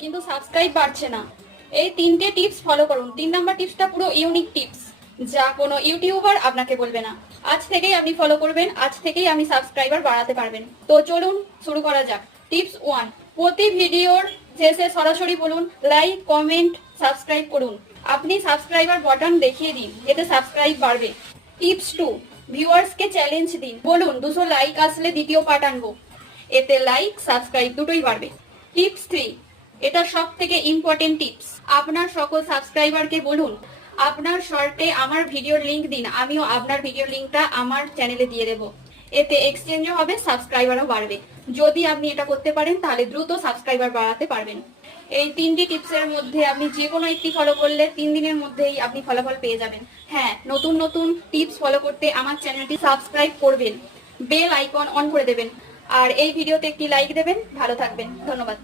কিন্তু সাবস্ক্রাইব বাড়ছে না। এই তিনটে টিপস ফলো করুন। তিন নাম্বার টিপসটা পুরো ইউনিক টিপস যা কোনো ইউটিউবার আপনাকে বলবে না। আজ থেকেই আপনি ফলো করবেন, আজ থেকেই আপনি সাবস্ক্রাইবার বাড়াতে পারবেন। তো চলুন শুরু করা যাক। টিপস ওয়ান প্রতি ভিডিওর শেষে সরাসরি বলুন লাইক কমেন্ট সাবস্ক্রাইব করুন। আপনি সাবস্ক্রাইবার বাটন দেখিয়ে দিন এতে সাবস্ক্রাইব বাড়বে। টিপস টু ভিউয়ার্সকে চ্যালেঞ্জ দিন। বলুন, দুশো লাইক আসলে দ্বিতীয় পার্ট আনব। এতে লাইক সাবস্ক্রাইব দুটোই বাড়বে। টিপস থ্রি এটা সব থেকে ইম্পর্টেন্ট টিপস আপনার সকল সাবস্ক্রাইবারকে বলুন, আপনার শর্টে আমার ভিডিওর লিংক দিন, আমিও আপনার ভিডিও লিংকটা আমার চ্যানেলে দিয়ে দেব। এতে এক্সচেঞ্জও হবে সাবস্ক্রাইবারও বাড়বে। যদি আপনি এটা করতে পারেন, তাহলে দ্রুত সাবস্ক্রাইবার বাড়াতে পারবেন। এই তিনটি টিপসের মধ্যে আপনি যে কোনো একটি ফলো করলে তিন দিনের মধ্যেই আপনি ফলাফল পেয়ে যাবেন। হ্যাঁ নতুন নতুন টিপস ফলো করতে আমার চ্যানেলটি সাবস্ক্রাইব করবেন। বেল আইকন অন করে দেবেন। আর এই ভিডিওতে একটি লাইক দেবেন। ভালো থাকবেন। ধন্যবাদ।